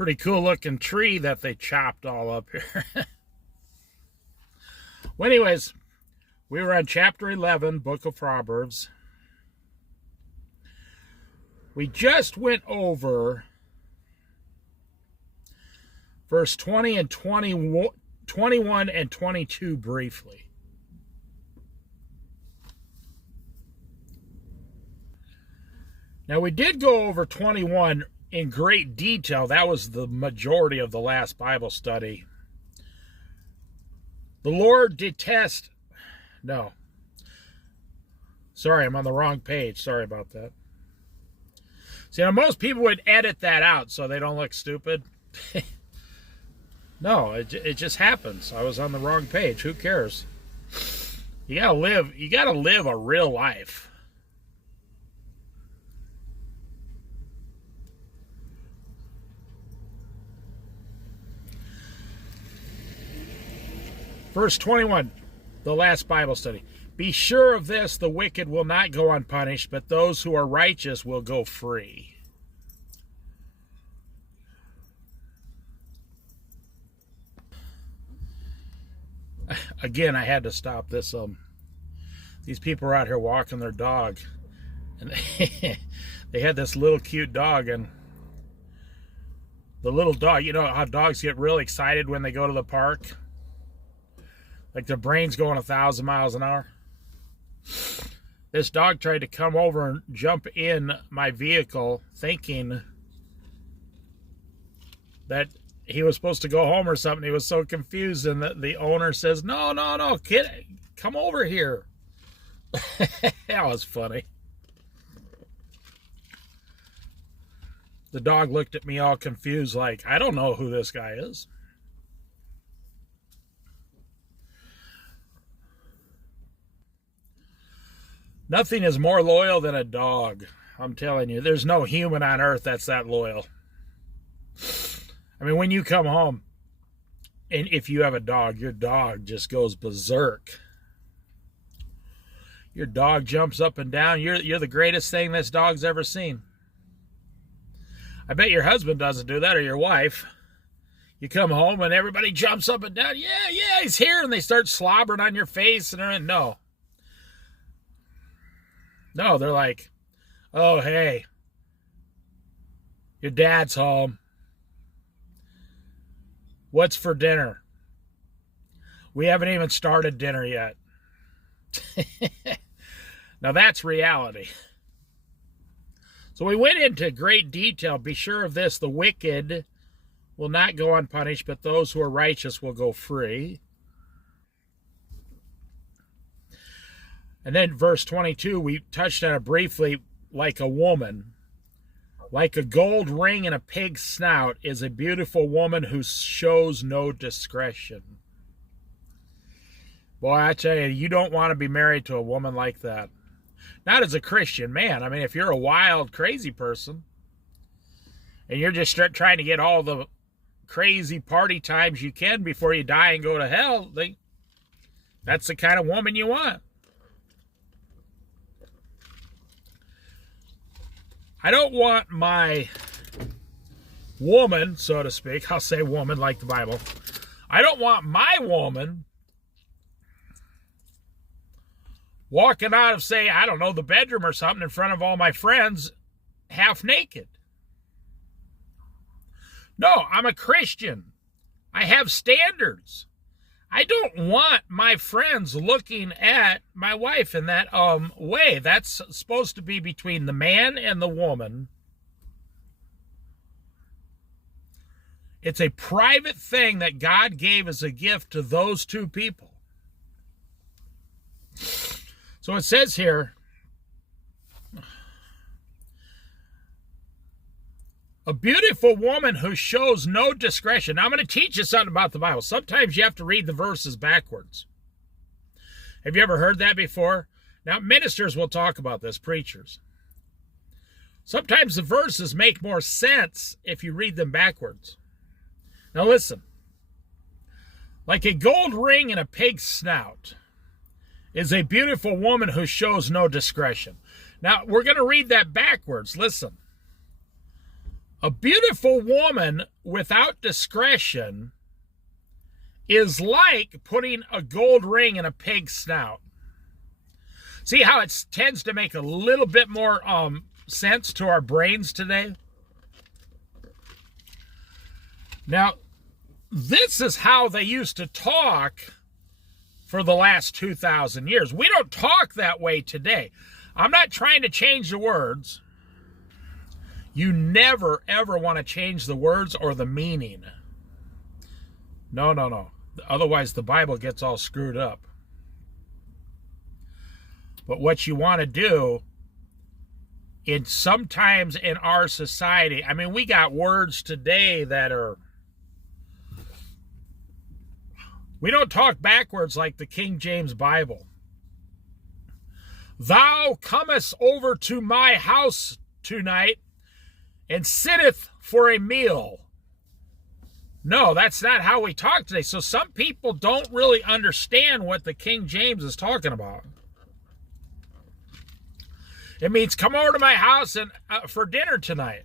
Pretty cool looking tree that they chopped all up here. Well, anyways, we were on chapter 11, book of Proverbs. We just went over verse 20 and 21 and 22 briefly. Now, we did go over 21 in great detail. That was the majority of the last Bible study. The Lord detests... No. Sorry, I'm on the wrong page. Sorry about that. See, now most people would edit that out so they don't look stupid. No, it just happens. I was on the wrong page. Who cares? You gotta live a real life. Verse 21, the last Bible study. Be sure of this, the wicked will not go unpunished, but those who are righteous will go free. Again, I had to stop this. These people are out here walking their dog, and they had this little cute dog, and the little dog, you know how dogs get really excited when they go to the park? Like their brain's going 1,000 miles an hour. This dog tried to come over and jump in my vehicle thinking that he was supposed to go home or something. He was so confused, and the owner says, no, kid, come over here. That was funny. The dog looked at me all confused like, I don't know who this guy is. Nothing is more loyal than a dog. I'm telling you, there's no human on earth that's that loyal. I mean, when you come home, and if you have a dog, your dog just goes berserk. Your dog jumps up and down. You're the greatest thing this dog's ever seen. I bet your husband doesn't do that, or your wife. You come home and everybody jumps up and down. Yeah, he's here. And they start slobbering on your face. And no. No, they're like, oh, hey, your dad's home. What's for dinner? We haven't even started dinner yet. Now that's reality. So we went into great detail. Be sure of this, the wicked will not go unpunished, but those who are righteous will go free. And then verse 22, we touched on it briefly, like a woman. Like a gold ring in a pig's snout is a beautiful woman who shows no discretion. Boy, I tell you, you don't want to be married to a woman like that. Not as a Christian man. I mean, if you're a wild, crazy person, and you're just trying to get all the crazy party times you can before you die and go to hell, that's the kind of woman you want. I don't want my woman, so to speak, I'll say woman like the Bible. I don't want my woman walking out of, say, I don't know, the bedroom or something in front of all my friends half naked. No, I'm a Christian. I have standards. I don't want my friends looking at my wife in that way. That's supposed to be between the man and the woman. It's a private thing that God gave as a gift to those two people. So it says here, a beautiful woman who shows no discretion. Now, I'm going to teach you something about the Bible. Sometimes you have to read the verses backwards. Have you ever heard that before? Now, ministers will talk about this, preachers. Sometimes the verses make more sense if you read them backwards. Now, listen. Like a gold ring in a pig's snout is a beautiful woman who shows no discretion. Now, we're going to read that backwards. Listen. Like a gold ring in a pig's snout is a beautiful woman who shows no discretion. Now, we're going to read that backwards. Like a gold ring in a pig's snout is a beautiful woman who shows no discretion. Now, we're going to read that backwards. Listen. A beautiful woman without discretion is like putting a gold ring in a pig's snout. See how it tends to make a little bit more sense to our brains today? Now, this is how they used to talk for the last 2,000 years. We don't talk that way today. I'm not trying to change the words. You never, ever want to change the words or the meaning. No, no, no. Otherwise, the Bible gets all screwed up. But what you want to do, sometimes in our society, I mean, we got words today that are, we don't talk backwards like the King James Bible. Thou comest over to my house tonight and sitteth for a meal. No, that's not how we talk today. So some people don't really understand what the King James is talking about. It means come over to my house and for dinner tonight.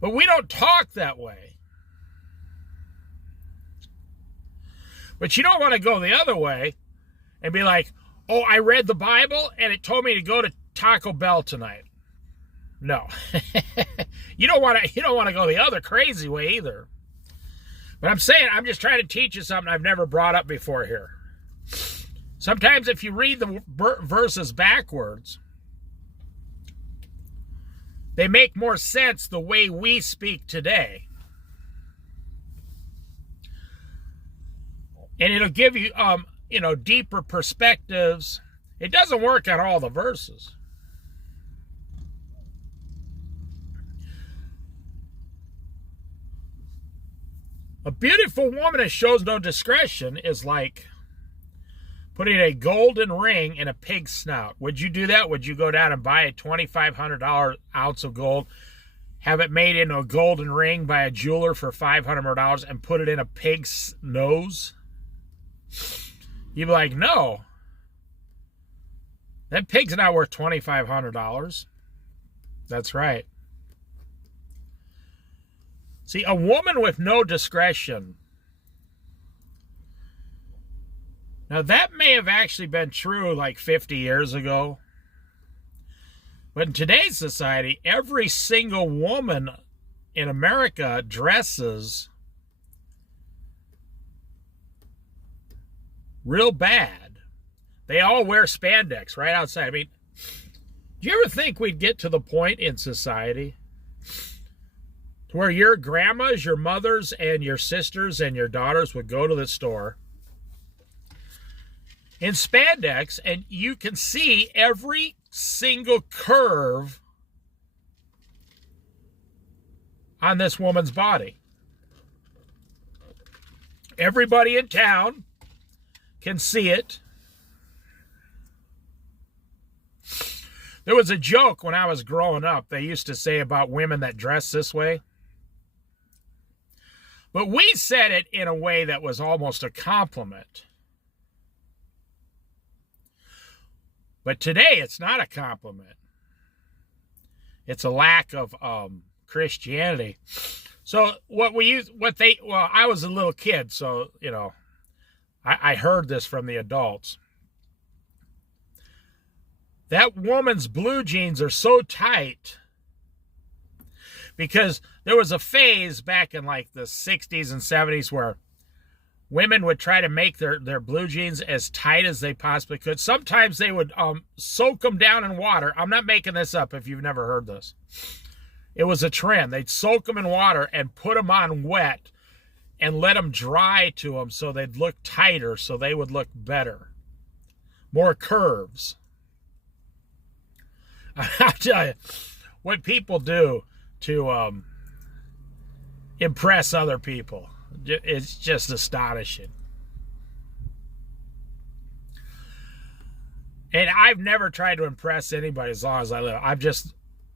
But we don't talk that way. But you don't want to go the other way and be like, oh, I read the Bible and it told me to go to Taco Bell tonight. No. You don't want to go the other crazy way either. But I'm just trying to teach you something I've never brought up before here. Sometimes if you read the verses backwards, they make more sense the way we speak today. And it'll give you, deeper perspectives. It doesn't work on all the verses. A beautiful woman that shows no discretion is like putting a golden ring in a pig's snout. Would you do that? Would you go down and buy a $2,500 ounce of gold, have it made into a golden ring by a jeweler for $500 more and put it in a pig's nose? You'd be like, no. That pig's not worth $2,500. That's right. See, a woman with no discretion. Now, that may have actually been true like 50 years ago. But in today's society, every single woman in America dresses real bad. They all wear spandex right outside. I mean, do you ever think we'd get to the point in society to where your grandmas, your mothers, and your sisters and your daughters would go to the store in spandex and you can see every single curve on this woman's body? Everybody in town can see it. There was a joke when I was growing up they used to say about women that dress this way. But we said it in a way that was almost a compliment. But today it's not a compliment. It's a lack of Christianity. So I was a little kid, so, I heard this from the adults. That woman's blue jeans are so tight because there was a phase back in like the 60s and 70s where women would try to make their blue jeans as tight as they possibly could. Sometimes they would soak them down in water. I'm not making this up if you've never heard this. It was a trend. They'd soak them in water and put them on wet and let them dry to them so they'd look tighter, so they would look better. More curves. I'll tell you, what people do to impress other people, it's just astonishing. And I've never tried to impress anybody as long as I live.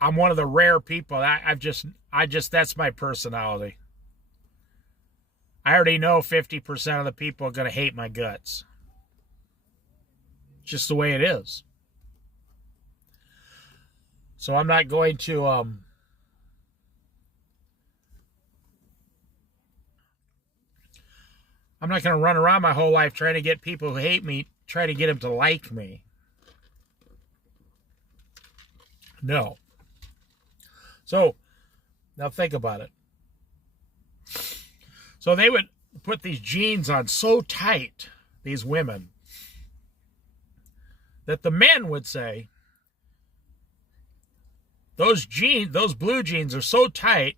I'm one of the rare people. That's my personality. I already know 50% of the people are going to hate my guts. Just the way it is. So I'm not going to run around my whole life trying to get people who hate me, try to get them to like me. No. So, now think about it. So they would put these jeans on so tight, these women, that the men would say, those blue jeans are so tight,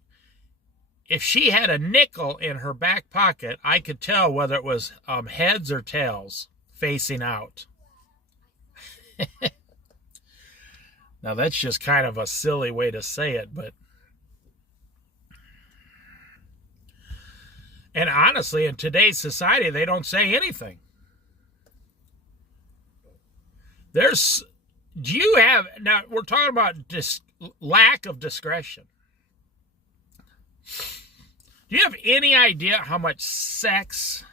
if she had a nickel in her back pocket, I could tell whether it was heads or tails facing out. Now, that's just kind of a silly way to say it, but... And honestly, in today's society, they don't say anything. Now, we're talking about lack of discretion. Do you have any idea how much sex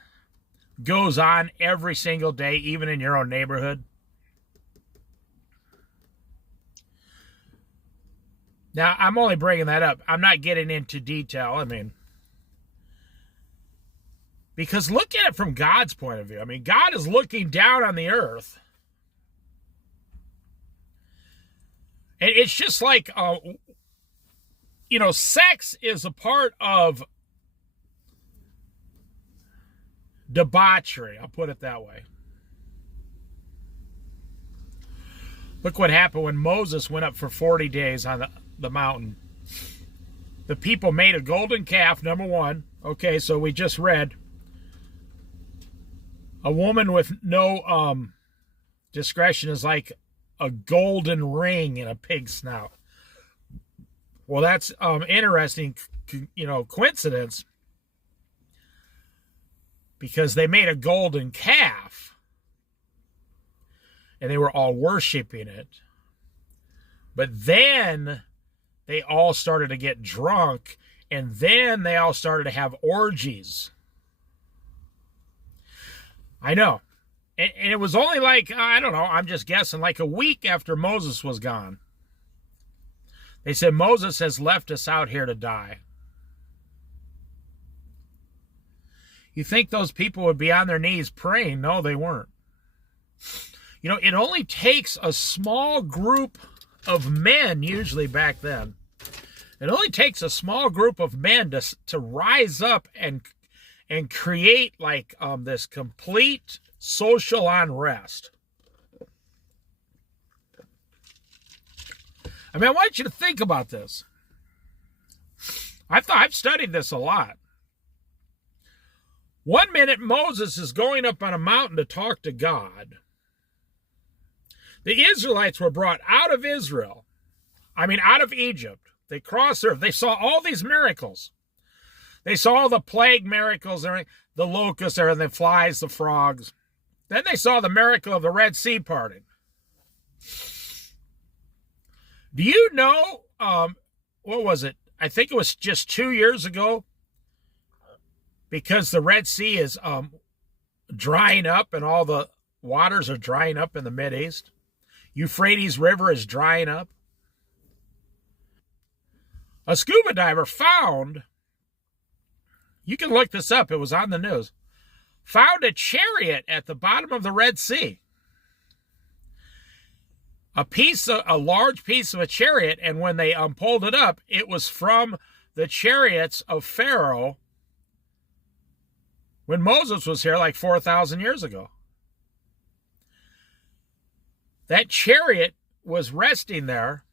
goes on every single day, even in your own neighborhood? Now, I'm only bringing that up. I'm not getting into detail. I mean, because look at it from God's point of view. I mean, God is looking down on the earth. And it's just like, sex is a part of debauchery. I'll put it that way. Look what happened when Moses went up for 40 days on the mountain. The people made a golden calf, number one. Okay, so we just read. A woman with no discretion is like a golden ring in a pig's snout. Well, that's interesting, coincidence, because they made a golden calf and they were all worshiping it. But then they all started to get drunk, and then they all started to have orgies. I know. And it was only like, I don't know, I'm just guessing, like a week after Moses was gone. They said, Moses has left us out here to die. You think those people would be on their knees praying? No, they weren't. It only takes a small group of men, usually back then. It only takes a small group of men to rise up and create like this complete social unrest. I mean, I want you to think about this. I've studied this a lot. One minute, Moses is going up on a mountain to talk to God. The Israelites were brought out of out of Egypt. They crossed there. They saw all these miracles. They saw the plague miracles, the locusts, and the flies, the frogs. Then they saw the miracle of the Red Sea parting. Do you know, what was it? I think it was just 2 years ago, because the Red Sea is drying up and all the waters are drying up in the Mideast. Euphrates River is drying up. A scuba diver found, you can look this up, it was on the news, found a chariot at the bottom of the Red Sea. A large piece of a chariot, and when they pulled it up, it was from the chariots of Pharaoh when Moses was here like 4,000 years ago. That chariot was resting there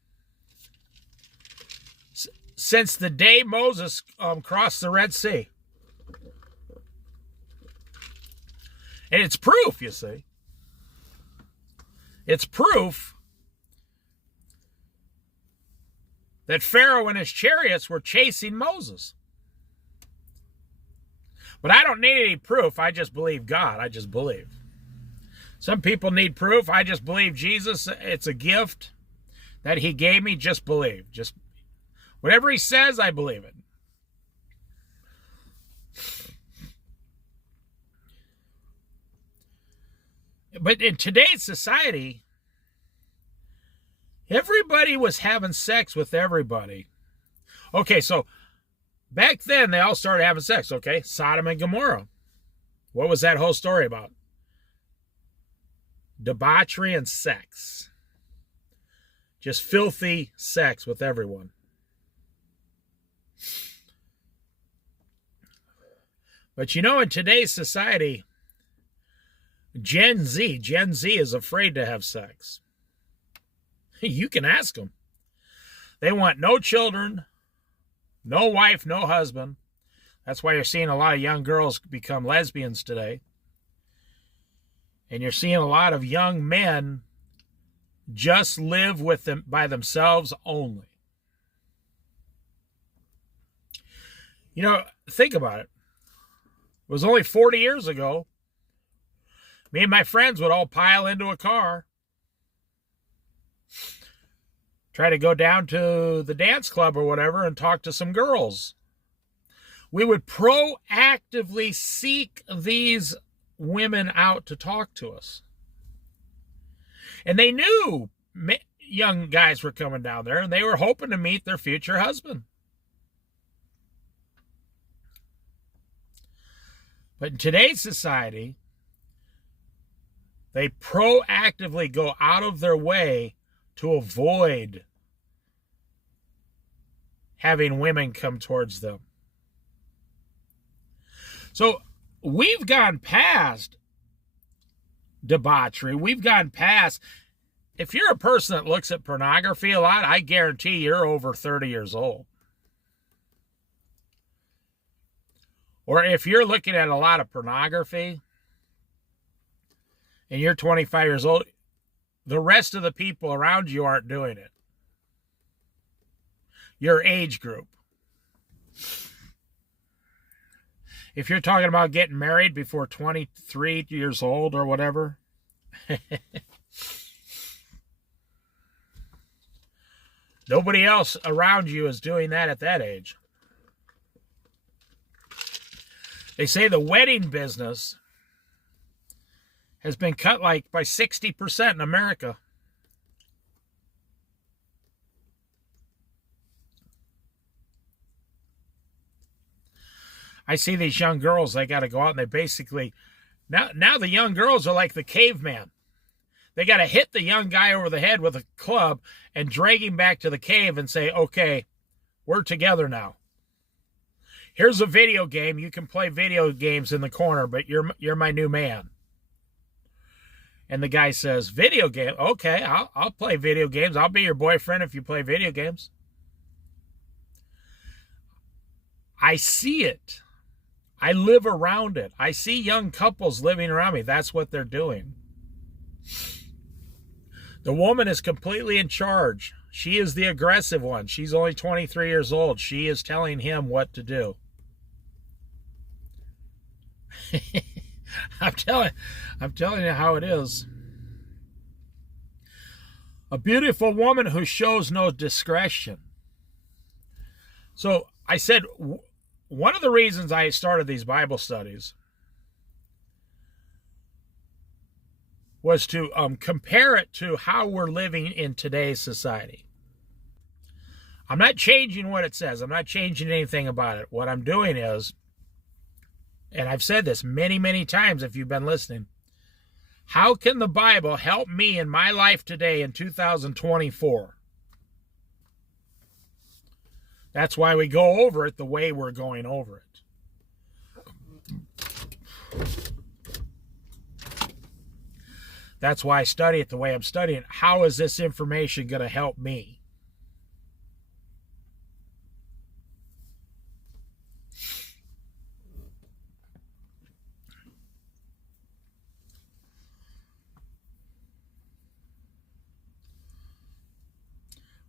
since the day Moses crossed the Red Sea. And it's proof, you see. It's proof that Pharaoh and his chariots were chasing Moses. But I don't need any proof. I just believe God. I just believe. Some people need proof. I just believe Jesus. It's a gift that he gave me. Just believe. Just whatever he says, I believe it. But in today's society, Everybody was having sex with everybody. Okay, so back then they all started having sex, okay? Sodom and Gomorrah. What was that whole story about? Debauchery and sex. Just filthy sex with everyone. But you know, in today's society, Gen Z is afraid to have sex. You can ask them. They want no children, no wife, no husband. That's why you're seeing a lot of young girls become lesbians today. And you're seeing a lot of young men just live with them by themselves only. You know, think about it. It was only 40 years ago. Me and my friends would all pile into a car, try to go down to the dance club or whatever and talk to some girls. We would proactively seek these women out to talk to us. And they knew young guys were coming down there, and they were hoping to meet their future husband. But in today's society, they proactively go out of their way to avoid having women come towards them. So we've gone past debauchery. We've gone past, if you're a person that looks at pornography a lot, I guarantee you're over 30 years old. Or if you're looking at a lot of pornography and you're 25 years old, the rest of the people around you aren't doing it. Your age group. If you're talking about getting married before 23 years old or whatever, nobody else around you is doing that at that age. They say the wedding business has been cut like by 60% in America. I see these young girls, they got to go out and they basically, now the young girls are like the caveman. They got to hit the young guy over the head with a club and drag him back to the cave and say, okay, we're together now. Here's a video game. You can play video games in the corner, but you're my new man. And the guy says, video game? Okay, I'll play video games. I'll be your boyfriend if you play video games. I see it. I live around it. I see young couples living around me. That's what they're doing. The woman is completely in charge. She is the aggressive one. She's only 23 years old. She is telling him what to do. I'm telling you how it is. A beautiful woman who shows no discretion. So I said, one of the reasons I started these Bible studies was to compare it to how we're living in today's society. I'm not changing what it says. I'm not changing anything about it. What I'm doing is, and I've said this many, many times if you've been listening, how can the Bible help me in my life today in 2024? That's why we go over it the way we're going over it. That's why I study it the way I'm studying it. How is this information going to help me?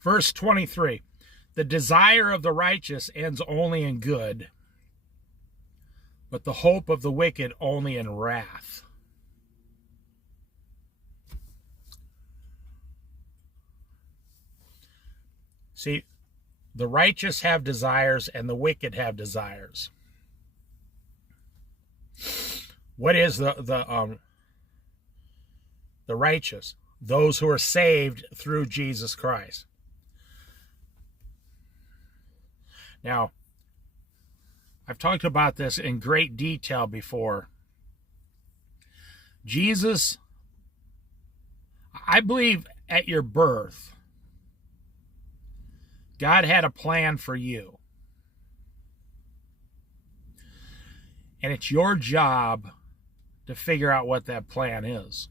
Verse 23, the desire of the righteous ends only in good, but the hope of the wicked only in wrath. See, the righteous have desires and the wicked have desires. What is the righteous? those who are saved through Jesus Christ. Now, I've talked about this in great detail before. Jesus, I believe at your birth, God had a plan for you. And it's your job to figure out what that plan is.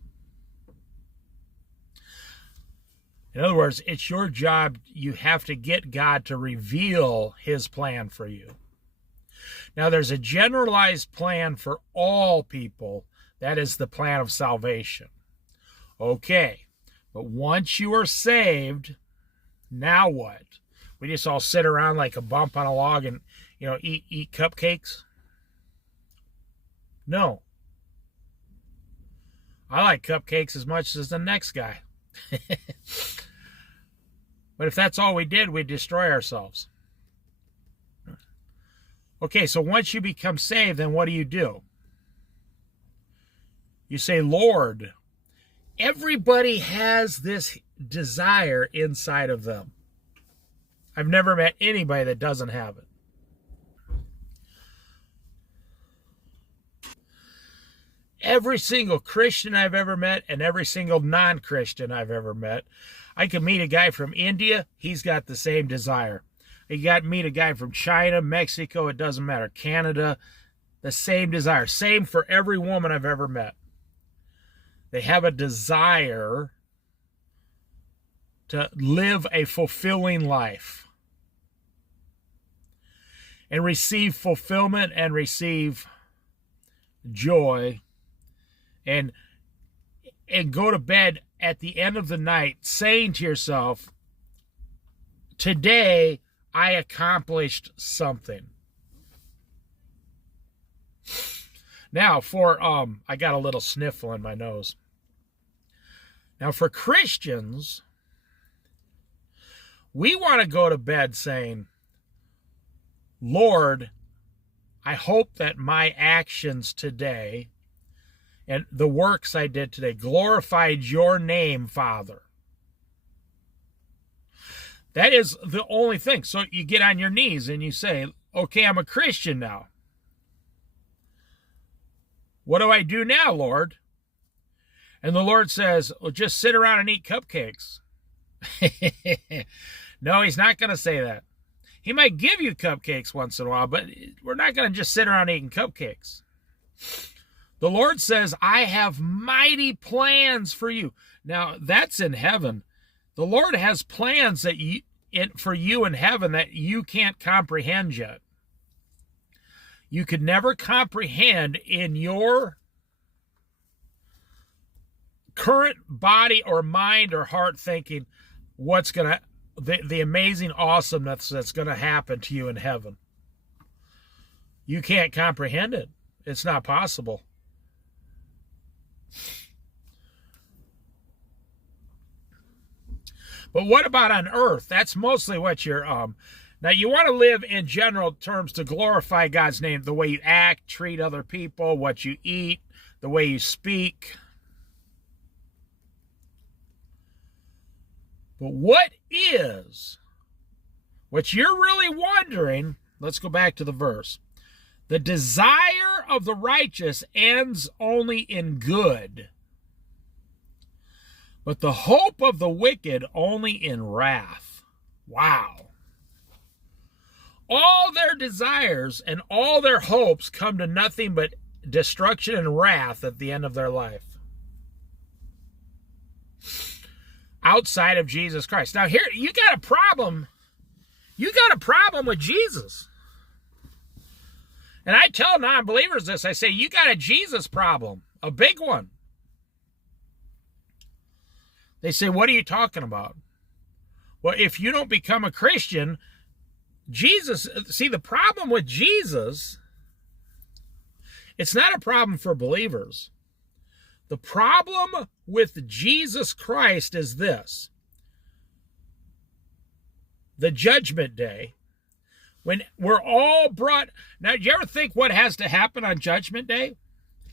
In other words, it's your job. You have to get God to reveal his plan for you. Now, there's a generalized plan for all people. That is the plan of salvation. Okay, but once you are saved, now what? We just all sit around like a bump on a log and, eat cupcakes? No. I like cupcakes as much as the next guy. But if that's all we did, we'd destroy ourselves. Okay, so once you become saved, then what do? You say, Lord, everybody has this desire inside of them. I've never met anybody that doesn't have it. Every single Christian I've ever met and every single non-Christian I've ever met, I can meet a guy from India, he's got the same desire. You got to meet a guy from China, Mexico, it doesn't matter, Canada, the same desire. Same for every woman I've ever met. They have a desire to live a fulfilling life and receive fulfillment and receive joy and go to bed at the end of the night saying to yourself, today I accomplished something. Now I got a little sniffle in my nose. Now for Christians, we want to go to bed saying, Lord, I hope that my actions today and the works I did today glorified your name, Father. That is the only thing. So you get on your knees and you say, okay, I'm a Christian now. What do I do now, Lord? And the Lord says, well, just sit around and eat cupcakes. No, he's not going to say that. He might give you cupcakes once in a while, but we're not going to just sit around eating cupcakes. The Lord says, I have mighty plans for you. Now, that's in heaven. The Lord has plans for you in heaven that you can't comprehend yet. You could never comprehend in your current body or mind or heart thinking what's going to, the amazing awesomeness that's going to happen to you in heaven. You can't comprehend it. It's not possible. But what about on earth? That's mostly what you're, now you want to live in general terms to glorify God's name, the way you act, treat other people, what you eat, the way you speak. But what you're really wondering, let's go back to the verse. The desire of the righteous ends only in good, but the hope of the wicked only in wrath. Wow. All their desires and all their hopes come to nothing but destruction and wrath at the end of their life. Outside of Jesus Christ. Now here, you got a problem. You got a problem with Jesus. And I tell non-believers this. I say, you got a Jesus problem. A big one. They say, what are you talking about? Well, if you don't become a Christian, Jesus, see, the problem with Jesus, it's not a problem for believers. The problem with Jesus Christ is this. The judgment day, when we're all brought... Now, do you ever think what has to happen on Judgment Day?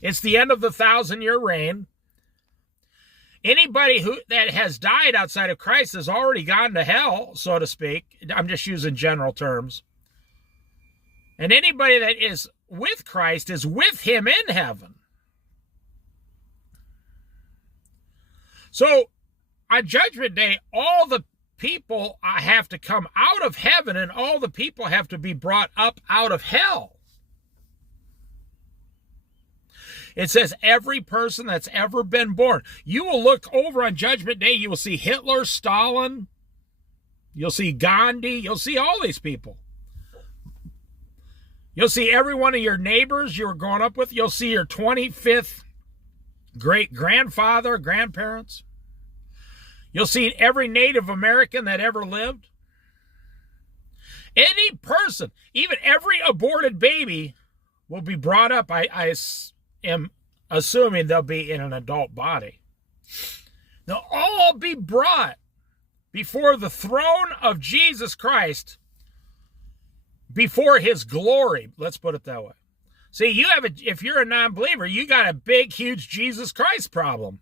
It's the end of the 1,000-year reign. Anybody that has died outside of Christ has already gone to hell, so to speak. I'm just using general terms. And anybody that is with Christ is with him in heaven. So on Judgment Day, all the people have to come out of heaven, and all the people have to be brought up out of hell. It says every person that's ever been born. You will look over on Judgment Day, you will see Hitler, Stalin, you'll see Gandhi, you'll see all these people. You'll see every one of your neighbors you were growing up with. You'll see your 25th great-grandfather, grandparents. You'll see every Native American that ever lived. Any person, even every aborted baby, will be brought up. I am assuming they'll be in an adult body. They'll all be brought before the throne of Jesus Christ, before his glory. Let's put it that way. See, if you're a non-believer, you got a big, huge Jesus Christ problem.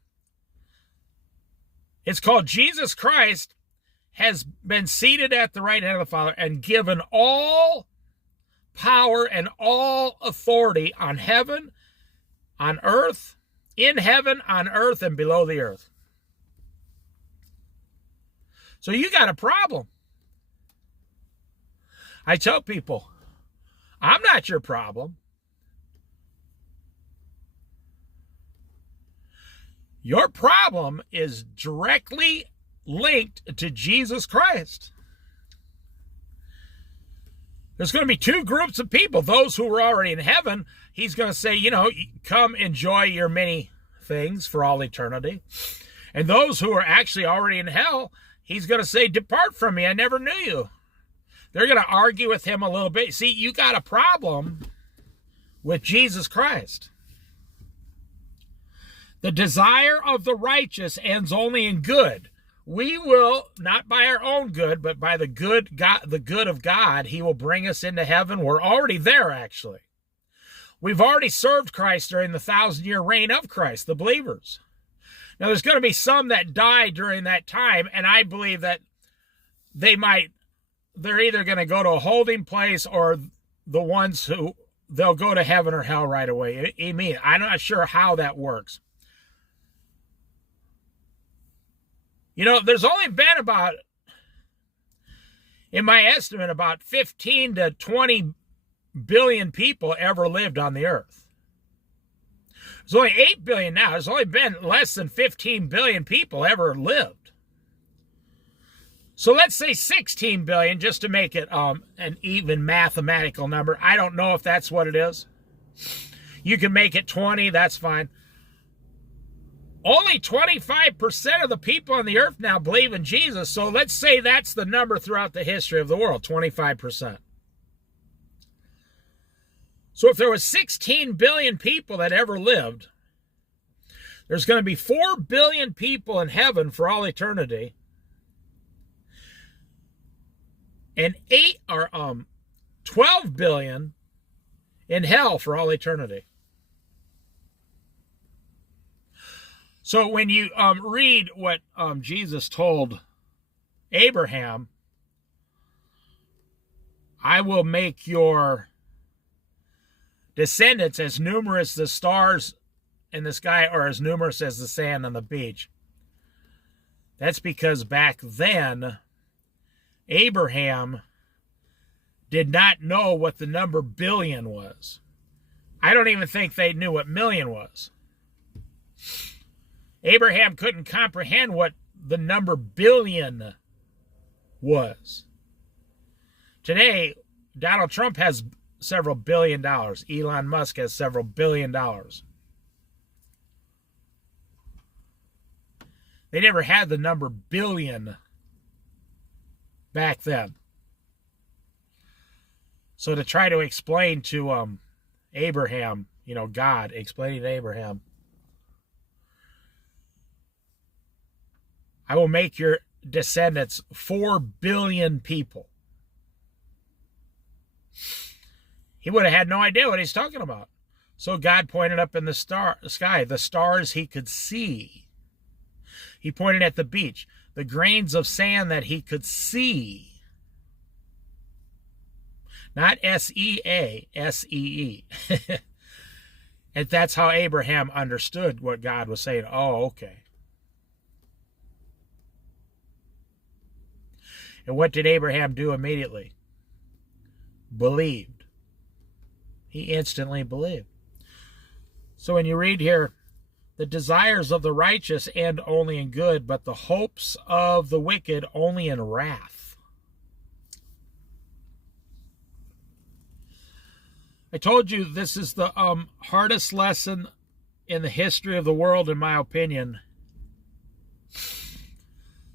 It's called Jesus Christ has been seated at the right hand of the Father and given all power and all authority on heaven, on earth, in heaven, on earth, and below the earth. So you got a problem. I tell people, I'm not your problem. Your problem is directly linked to Jesus Christ. There's going to be two groups of people. Those who are already in heaven, he's going to say, come enjoy your many things for all eternity. And those who are actually already in hell, he's going to say, depart from me, I never knew you. They're going to argue with him a little bit. See, you got a problem with Jesus Christ. The desire of the righteous ends only in good. We will, not by our own good, but by the good of God, he will bring us into heaven. We're already there, actually. We've already served Christ during the 1,000-year reign of Christ, the believers. Now, there's going to be some that die during that time, and I believe that they're either going to go to a holding place, or the ones who, they'll go to heaven or hell right away. I'm not sure how that works. There's only been about, in my estimate, about 15 to 20 billion people ever lived on the earth. There's only 8 billion now. There's only been less than 15 billion people ever lived. So let's say 16 billion, just to make it an even mathematical number. I don't know if that's what it is. You can make it 20, that's fine. Only 25% of the people on the earth now believe in Jesus. So let's say that's the number throughout the history of the world, 25%. So if there was 16 billion people that ever lived, there's going to be 4 billion people in heaven for all eternity, and 12 billion in hell for all eternity. So when you read what Jesus told Abraham, I will make your descendants as numerous as the stars in the sky, or as numerous as the sand on the beach. That's because back then, Abraham did not know what the number billion was. I don't even think they knew what million was. Abraham couldn't comprehend what the number billion was. Today, Donald Trump has several $billion. Elon Musk has several $billion. They never had the number billion back then. So to try to explain to Abraham, God explaining to Abraham, I will make your descendants 4 billion people. He would have had no idea what he's talking about. So God pointed up in the sky, the stars he could see. He pointed at the beach, the grains of sand that he could see. Not S-E-A, S-E-E. And that's how Abraham understood what God was saying. Oh, okay. And what did Abraham do immediately? Believed. He instantly believed. So when you read here, the desires of the righteous end only in good, but the hopes of the wicked only in wrath. I told you this is the hardest lesson in the history of the world, in my opinion.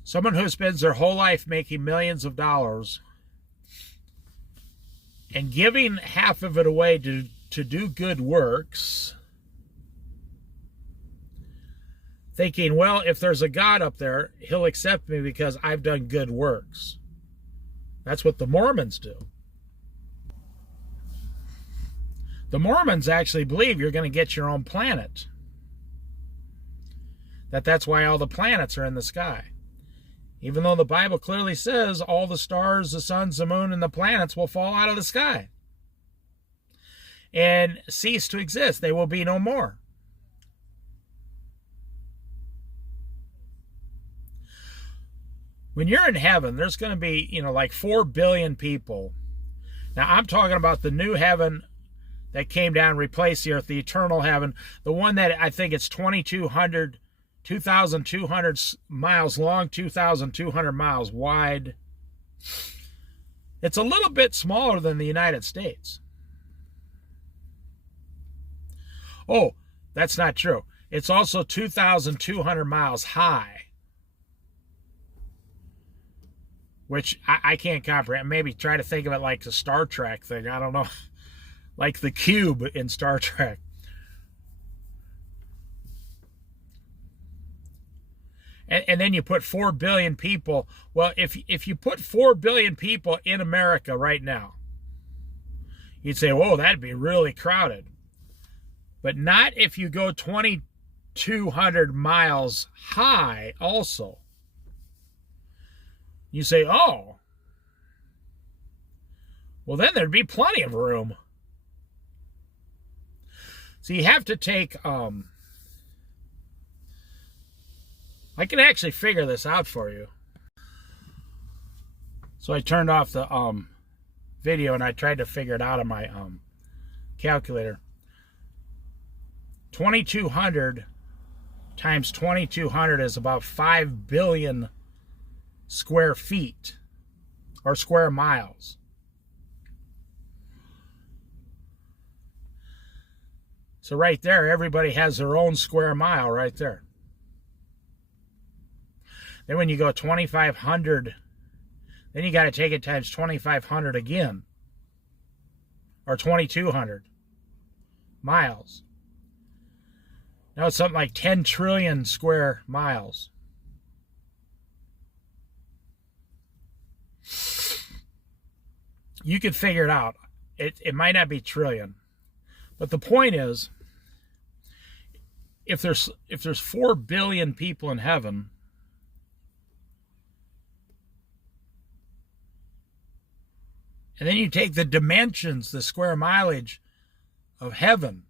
Someone who spends their whole life making millions of dollars and giving half of it away to do good works, thinking, well, if there's a God up there, he'll accept me because I've done good works. That's what the Mormons do. The Mormons actually believe you're going to get your own planet. That's why all the planets are in the sky. Even though the Bible clearly says all the stars, the suns, the moon, and the planets will fall out of the sky and cease to exist. They will be no more. When you're in heaven, there's going to be, like 4 billion people. Now, I'm talking about the new heaven that came down and replaced the earth, the eternal heaven, the one that I think it's 2,200 miles long, 2,200 miles wide. It's a little bit smaller than the United States. Oh, that's not true. It's also 2,200 miles high, which I can't comprehend. Maybe try to think of it like the Star Trek thing. I don't know. Like the cube in Star Trek. And then you put 4 billion people. Well, if you put 4 billion people in America right now, you'd say, whoa, that'd be really crowded. But not if you go 2,200 miles high also. You say, oh, well, then there'd be plenty of room. So you have to take, I can actually figure this out for you. So I turned off the video and I tried to figure it out on my calculator. 2,200 times 2,200 is about 5 billion square feet or square miles. So right there, everybody has their own square mile right there. Then when you go 2,500, then you got to take it times 2,500 again. Or 2,200 miles. Now it's something like 10 trillion square miles. You could figure it out. It might not be trillion. But the point is, if there's 4 billion people in heaven, and then you take the dimensions, the square mileage of heaven,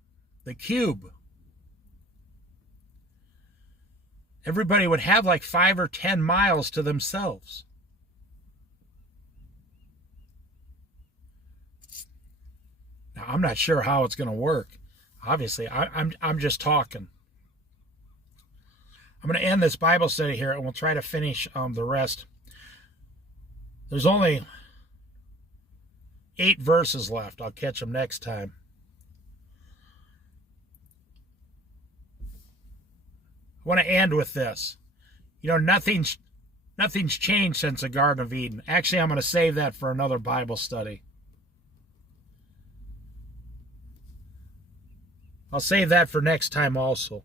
the cube, everybody would have like 5 or 10 miles to themselves. Now, I'm not sure how it's going to work. Obviously, I'm just talking. I'm going to end this Bible study here, and we'll try to finish the rest. There's only 8 verses left. I'll catch them next time. I want to end with this. Nothing's changed since the Garden of Eden. Actually, I'm going to save that for another Bible study. I'll save that for next time also.